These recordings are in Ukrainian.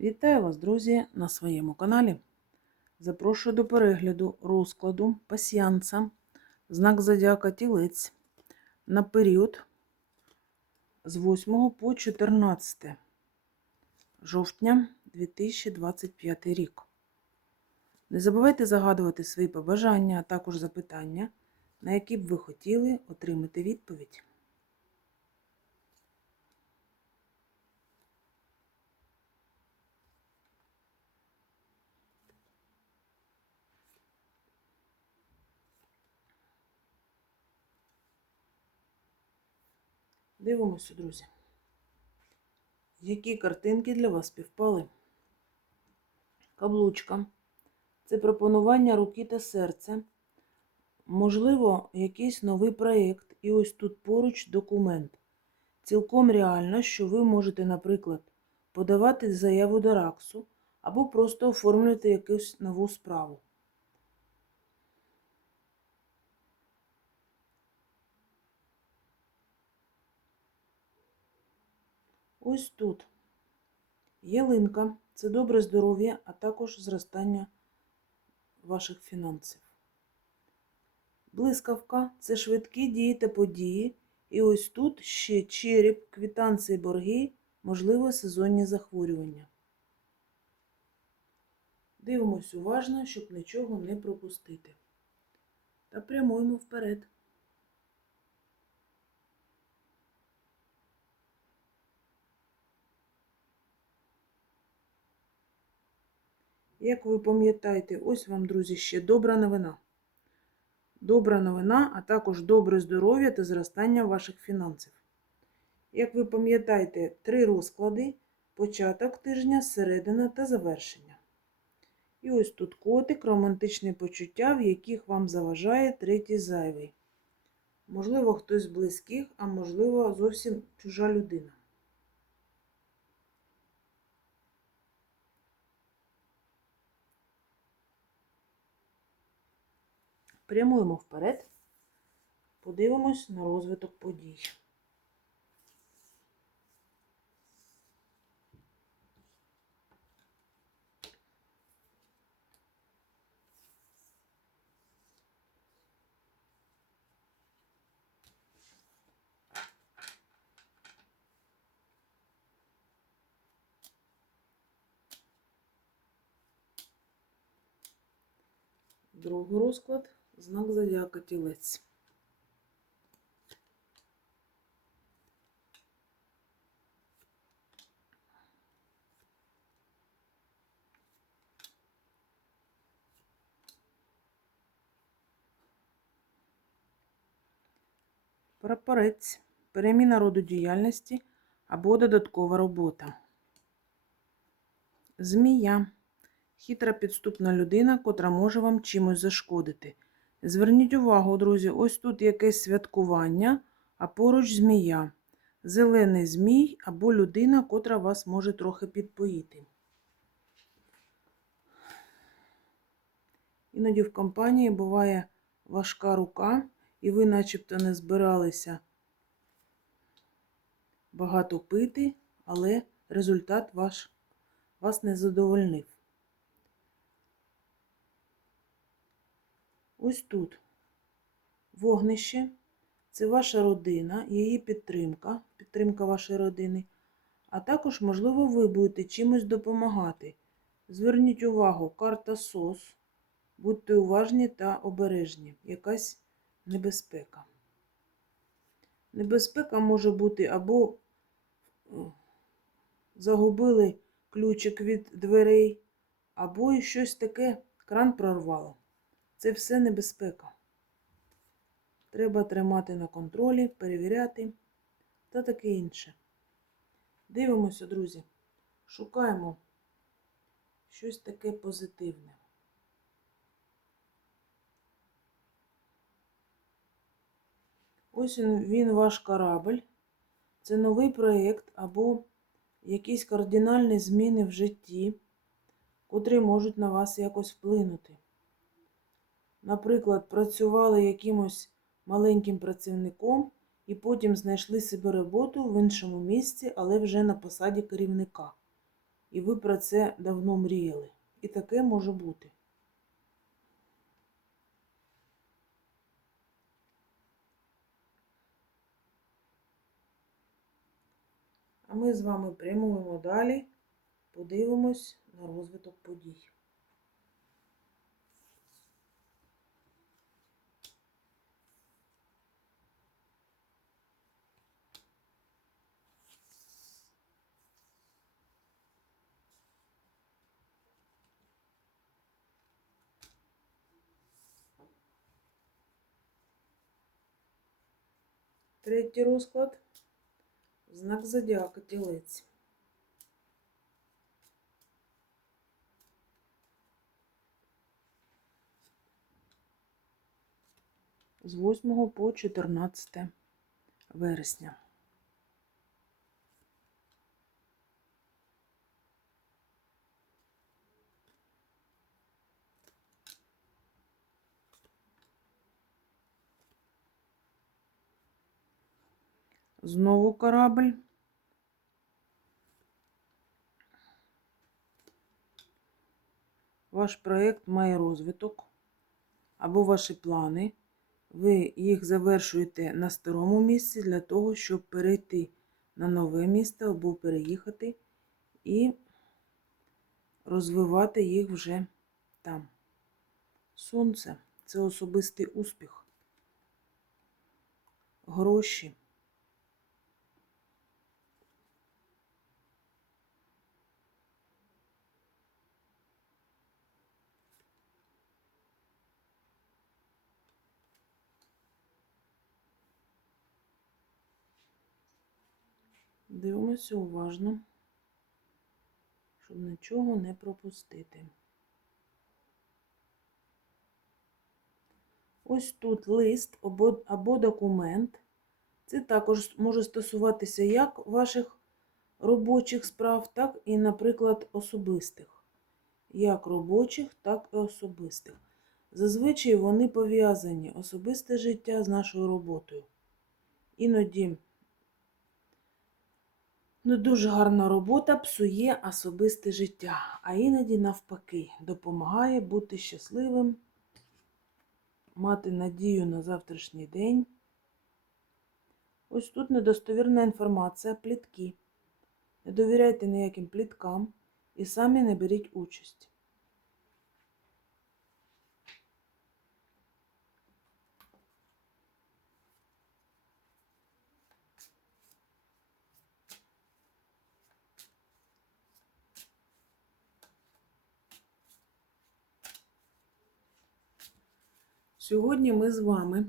Вітаю вас, друзі, на своєму каналі. Запрошую до перегляду розкладу пасіянца, знак зодіака Тілець на період з 8 по 14 жовтня 2025 рік. Не забувайте загадувати свої побажання, а також запитання, на які б ви хотіли отримати відповідь. Дивимося, друзі. Які картинки для вас співпали? Каблучка. Це пропонування руки та серця. Можливо, якийсь новий проєкт. І ось тут поруч документ. Цілком реально, що ви можете, наприклад, подавати заяву до РАКСу або просто оформлювати якусь нову справу. Ось тут ялинка це добре здоров'я, а також зростання ваших фінансів. Блискавка це швидкі дії та події. І ось тут ще череп, квітанції борги, можливо, сезонні захворювання. Дивимось уважно, щоб нічого не пропустити. Та прямуємо вперед. Як ви пам'ятаєте, ось вам, друзі, ще добра новина. Добра новина, а також добре здоров'я та зростання ваших фінансів. Як ви пам'ятаєте, три розклади: початок тижня, середина та завершення. І ось тут котик, романтичні почуття, в яких вам заважає третій зайвий. Можливо, хтось з близьких, а можливо, зовсім чужа людина. Прямуємо вперед, подивимось на розвиток подій. Другий розклад знак зодіака тілець. Прапорець, переміна роду діяльності або додаткова робота. Змія. Хитра підступна людина, котра може вам чимось зашкодити. Зверніть увагу, друзі, ось тут якесь святкування, а поруч змія. Зелений змій або людина, котра вас може трохи підпоїти. Іноді в компанії буває важка рука, і ви начебто не збиралися багато пити, але результат ваш, вас не задовольнив. Ось тут вогнище це ваша родина, її підтримка, підтримка вашої родини. А також, можливо, ви будете чимось допомагати. Зверніть увагу, карта СОС. Будьте уважні та обережні. Якась небезпека. Небезпека може бути або загубили ключик від дверей, або щось таке кран прорвало. Це все небезпека. Треба тримати на контролі, перевіряти та таке інше. Дивимося, друзі, шукаємо щось таке позитивне. Ось він, ваш корабль. Це новий проєкт або якісь кардинальні зміни в житті, котрі можуть на вас якось вплинути. Наприклад, працювали якимось маленьким працівником і потім знайшли себе роботу в іншому місці, але вже на посаді керівника. і ви про це давно мріяли. І таке може бути. А ми з вами прямуємо далі, подивимось на розвиток подій. Третій розклад. Знак зодіака тілець. З 8 по 14 вересня. Знову корабль. Ваш проєкт має розвиток або ваші плани. Ви їх завершуєте на старому місці для того, щоб перейти на нове місце або переїхати і розвивати їх вже там. Сонце це особистий успіх, гроші. Дивимося уважно, щоб нічого не пропустити. Ось тут лист або, або документ. Це також може стосуватися як ваших робочих справ, так і, наприклад, особистих. Як робочих, так і особистих. Зазвичай вони пов'язані особисте життя з нашою роботою. Іноді Ну, дуже гарна робота псує особисте життя, а іноді, навпаки, допомагає бути щасливим, мати надію на завтрашній день. Ось тут недостовірна інформація, плітки. Не довіряйте ніяким пліткам і самі не беріть участь. Сьогодні ми з вами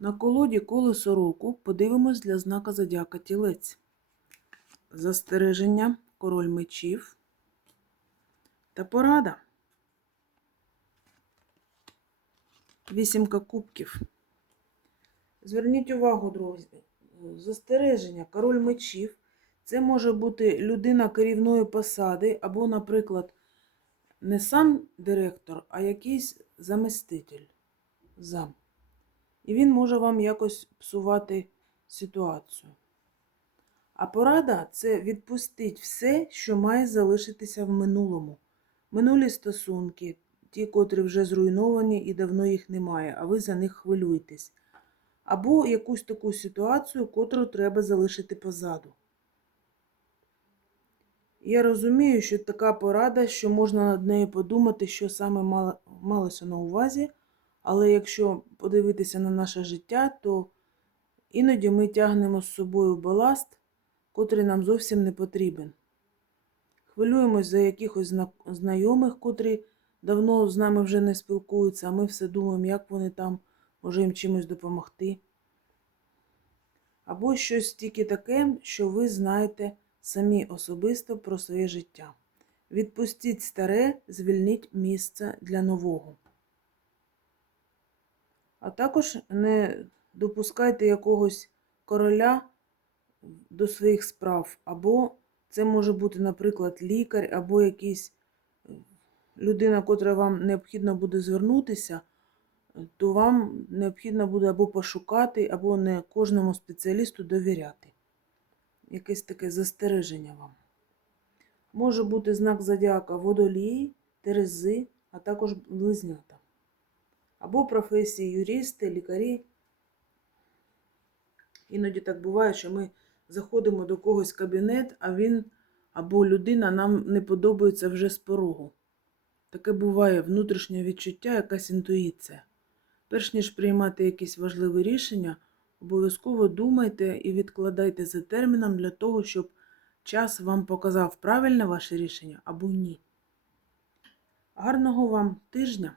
на колоді колесо року подивимось для знака Зодіака Тілець. Застереження, король мечів та порада. Вісімка кубків. Зверніть увагу, друзі. Застереження, король мечів. Це може бути людина керівної посади, або, наприклад, не сам директор, а якийсь заместитель зам. І він може вам якось псувати ситуацію. А порада це відпустить все, що має залишитися в минулому. Минулі стосунки, ті, котрі вже зруйновані і давно їх немає, а ви за них хвилюєтесь. Або якусь таку ситуацію, котру треба залишити позаду. Я розумію, що така порада, що можна над нею подумати, що саме малося на увазі. Але якщо подивитися на наше життя, то іноді ми тягнемо з собою баласт, котрий нам зовсім не потрібен. Хвилюємось за якихось знайомих, котрі давно з нами вже не спілкуються, а ми все думаємо, як вони там, може їм чимось допомогти. Або щось тільки таке, що ви знаєте самі особисто про своє життя. Відпустіть старе, звільніть місце для нового. А також не допускайте якогось короля до своїх справ. Або це може бути, наприклад, лікар, або якийсь е, людина, котра вам необхідно буде звернутися, то вам необхідно буде або пошукати, або не кожному спеціалісту довіряти. Якесь таке застереження вам. Може бути знак зодіака водолій, терези, а також близнята. Або професії юристи, лікарі. Іноді так буває, що ми заходимо до когось в кабінет, а він або людина нам не подобається вже з порогу. Таке буває внутрішнє відчуття, якась інтуїція. Перш ніж приймати якісь важливі рішення, обов'язково думайте і відкладайте за терміном для того, щоб час вам показав правильне ваше рішення або ні. Гарного вам тижня!